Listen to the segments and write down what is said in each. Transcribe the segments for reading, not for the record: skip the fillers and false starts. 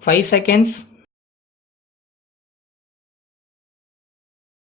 5 seconds.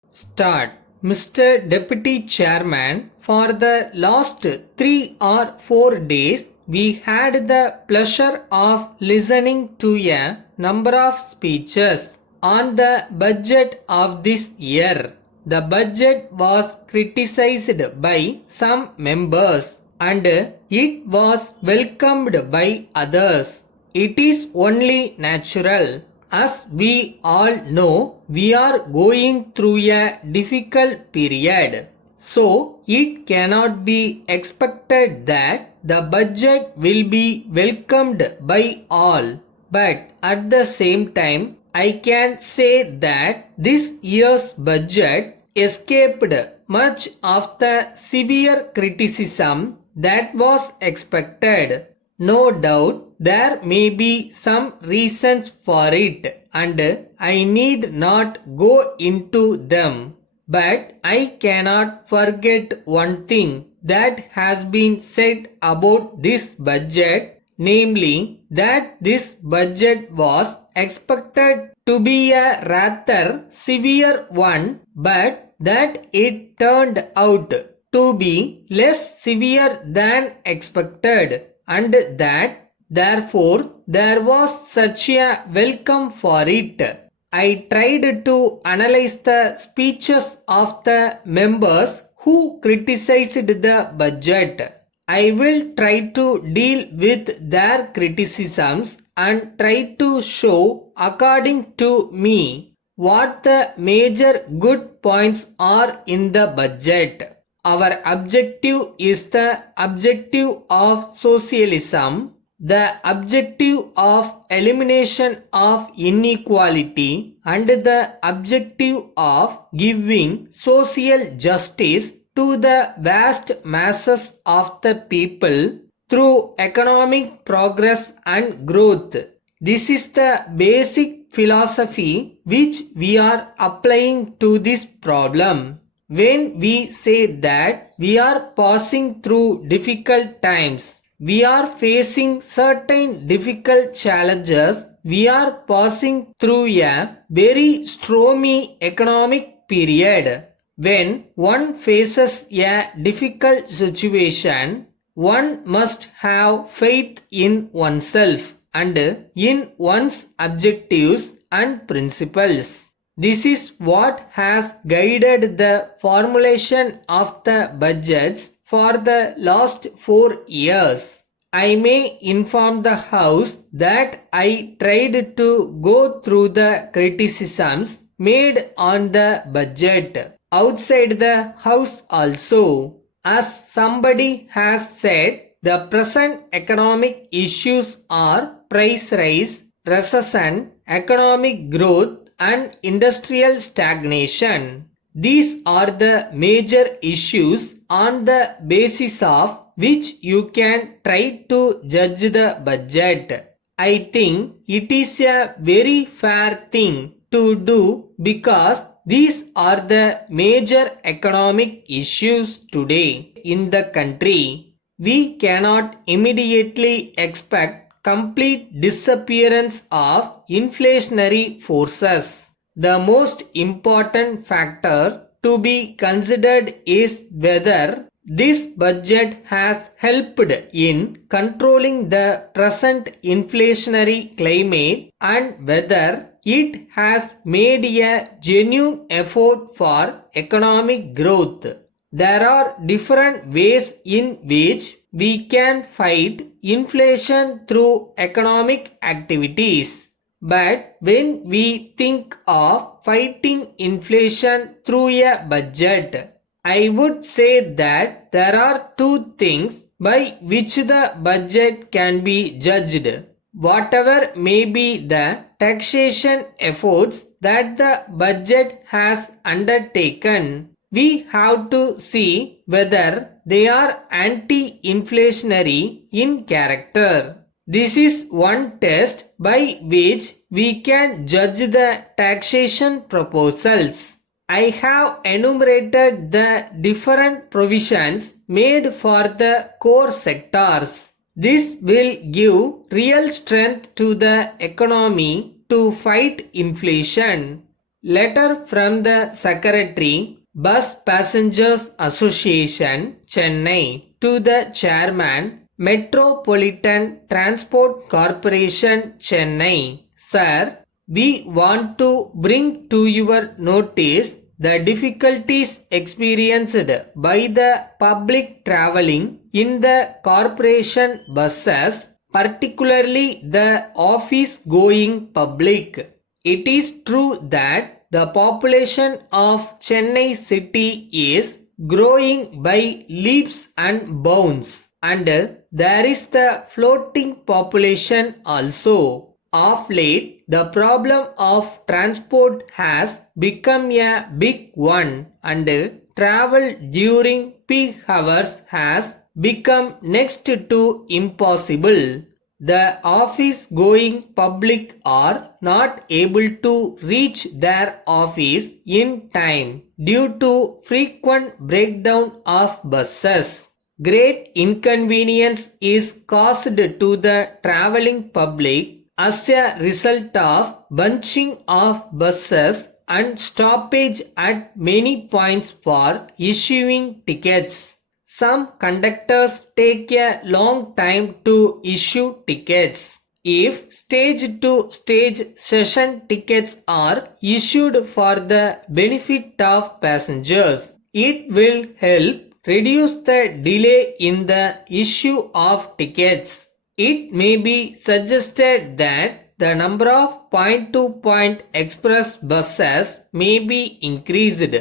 Start. Mr. Deputy Chairman, for the last 3 or 4 days, we had the pleasure of listening to a number of speeches on the budget of this year. The budget was criticized by some members and it was welcomed by others. It is only natural. As we all know, we are going through a difficult period. So, it cannot be expected that the budget will be welcomed by all. But at the same time, I can say that this year's budget escaped much of the severe criticism that was expected. No doubt there may be some reasons for it and I need not go into them. But I cannot forget one thing that has been said about this budget, namely that this budget was expected to be a rather severe one, but that it turned out to be less severe than expected, and that therefore there was such a welcome for it. I tried to analyze the speeches of the members who criticized the budget. I will try to deal with their criticisms and try to show, according to me, what the major good points are in the budget. Our objective is the objective of socialism, the objective of elimination of inequality, and the objective of giving social justice to the vast masses of the people through economic progress and growth. This is the basic philosophy which we are applying to this problem. When we say that we are passing through difficult times, we are facing certain difficult challenges, we are passing through a very stormy economic period. When one faces a difficult situation, one must have faith in oneself and in one's objectives and principles. This is what has guided the formulation of the budgets for the last 4 years. I may inform the House that I tried to go through the criticisms made on the budget outside the House also. As somebody has said, the present economic issues are price rise, recession, economic growth, and industrial stagnation. These are the major issues on the basis of which you can try to judge the budget. I think it is a very fair thing to do because these are the major economic issues today in the country. We cannot immediately expect complete disappearance of inflationary forces. The most important factor to be considered is whether this budget has helped in controlling the present inflationary climate and whether it has made a genuine effort for economic growth. There are different ways in which we can fight inflation through economic activities. But when we think of fighting inflation through a budget, I would say that there are two things by which the budget can be judged. Whatever may be the taxation efforts that the budget has undertaken, we have to see whether they are anti-inflationary in character. This is one test by which we can judge the taxation proposals. I have enumerated the different provisions made for the core sectors. This will give real strength to the economy to fight inflation. Letter from the Secretary, Bus Passengers Association, Chennai, to the Chairman, Metropolitan Transport Corporation, Chennai. Sir, we want to bring to your notice the difficulties experienced by the public traveling in the corporation buses, particularly the office-going public. It is true that the population of Chennai city is growing by leaps and bounds, and there is the floating population also. Of late, the problem of transport has become a big one, and travel during peak hours has become next to impossible. The office-going public are not able to reach their office in time due to frequent breakdown of buses. Great inconvenience is caused to the traveling public as a result of bunching of buses and stoppage at many points for issuing tickets. Some conductors take a long time to issue tickets. If stage-to-stage session tickets are issued for the benefit of passengers, it will help reduce the delay in the issue of tickets. It may be suggested that the number of point-to-point express buses may be increased.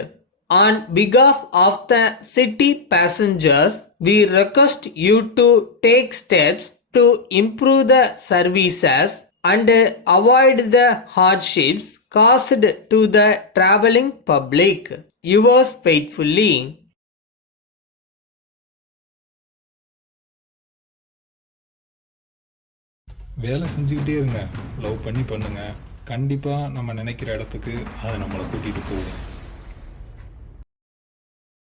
On behalf of the city passengers, we request you to take steps to improve the services and avoid the hardships caused to the traveling public. Yours faithfully. வேலை செஞ்சுக்கிட்டே இருங்க, love பண்ணி பண்ணுங்க, கண்டிப்பாக நம்ம நினைக்கிற இடத்துக்கு அது நம்மளை கூட்டிகிட்டு போகும்.